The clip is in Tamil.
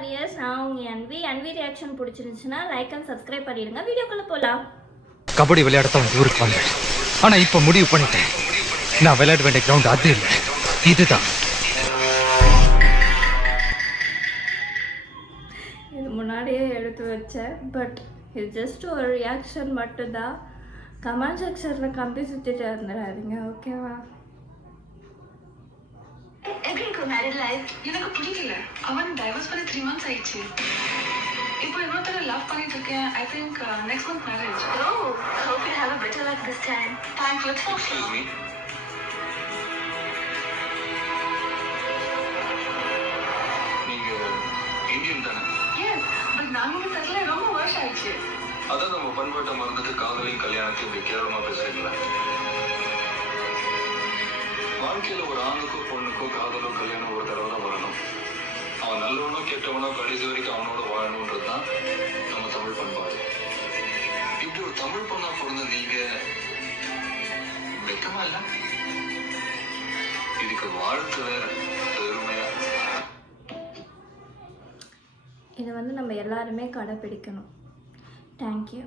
வாரியர்ஸ். நான் உங்கள் அன்வி ரியாக்ஷன் பிடிச்சிருந்துச்சுன்னா லைக் அண்ட் சப்ஸ்கிரைப் பண்ணிடுங்க. வீடியோக்குள்ளே போகலாம். கபடி விளையாடத்தான் ஊருக்கு வந்தேன். ஆனால் இப்போ முடிவு பண்ணிட்டேன், நான் விளையாட வேண்டிய கிரவுண்ட் அது இல்லை, இதுதான். இது முன்னாடியே எடுத்து வச்சேன், பட் இது ஜஸ்ட் ஒரு ரியாக்ஷன் மட்டும்தான். கமெண்ட் செக்ஷனில் கம்பி சுற்றிட்டு வந்துடாதீங்க, ஓகேவா? மேரிட் லைஃப் எனக்கு பிடிக்கல. அவன் டைவர்ஸ் பண்ணி 3 months ஆயிடுச்சு. இப்போ இன்னொருத்தர லவ் பண்ணிட்டு இருக்கேன். I think next month marriage. Oh, I hope you have a better luck this time. Thanks for talking. நீங்க இந்தியன் தானே? Yes, பட் நாங்க தரல ரொம்ப வருஷம் ஆயிடுச்சு. அதான் நம்ம பண்பாட்டை மறந்துட்டு காதலையும் கல்யாணத்தையும் இப்படி கேவலமா பேசுறீங்களா? வாழ்க்கையில ஒரு ஆணுக்கோ பொண்ணுக்கோ காதலோ கல்யாணம் ஒரு தடவை தான் வரணும். அவன் நல்லவனோ கெட்டவனோ கடைசி வரைக்கும் அவனோட வாழணும்ன்றது தான் நம்ம தமிழ் பண்பாடு. இப்படி ஒரு தமிழ் பொண்ணா பிறந்த நீங்க வெக்கமா இல்ல? இதுக்கு வாழ்த்து வேற பெருமையா. இதை நம்ம எல்லாருமே கடைப்பிடிக்கணும். தேங்க்யூ.